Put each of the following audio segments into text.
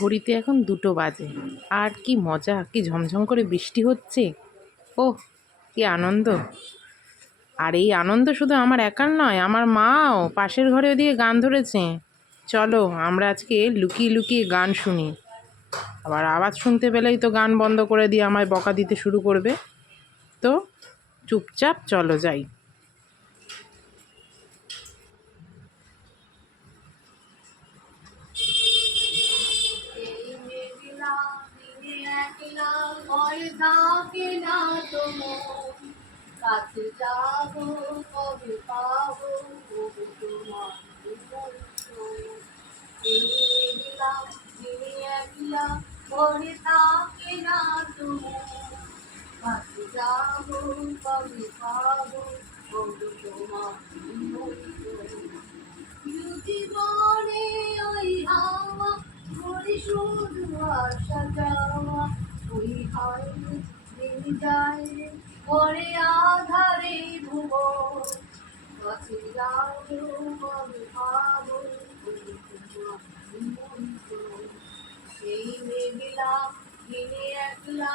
ঘড়িতে এখন 2টো বাজে। আর কি মজা, কি ঝমঝম করে বৃষ্টি হচ্ছে। ওহ, কি আনন্দ! আর এই আনন্দ শুধু আমার একার নয়, আমার মাও পাশের ঘরে ওদিকে গান ধরেছে। চলো আমরা আজকে লুকিয়ে লুকিয়ে গান শুনি। আবার আওয়াজ শুনতে পেলেই তো গান বন্ধ করে দিয়ে আমায় বকা দিতে শুরু করবে। তো চুপচাপ চলো যাই। কাছে যাবো কবে পাবো তোমার দিলাম দিনে একলা ঘরে থাকে না তোমার কাছে যাবো কবে পাবো তোমার জীবনে ওই হাওয়া ঘরে শুধু আসা যাওয়া ওই হয় দিন যায় ঘরে আধারে ভুব কাছে যাবো কবে পাবো সেই মেঘলা দিনে একলা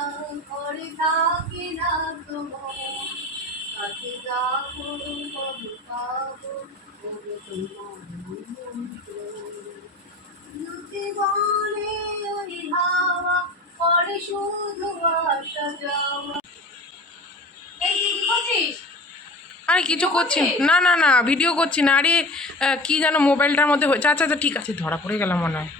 ঘরে থাকে না তোমার কাছে যাবো কবে পাবো জীবনে ওই হাওয়া পরে শুধু আসা যাওয়া। এই কি করছিস? আরে কিছু করছি না, না না ভিডিও করছি না। আরে কি যেন মোবাইলটার মধ্যে হয়েছে। আচ্ছা আচ্ছা ঠিক আছে, ধরা পড়ে গেলাম মনে হয়।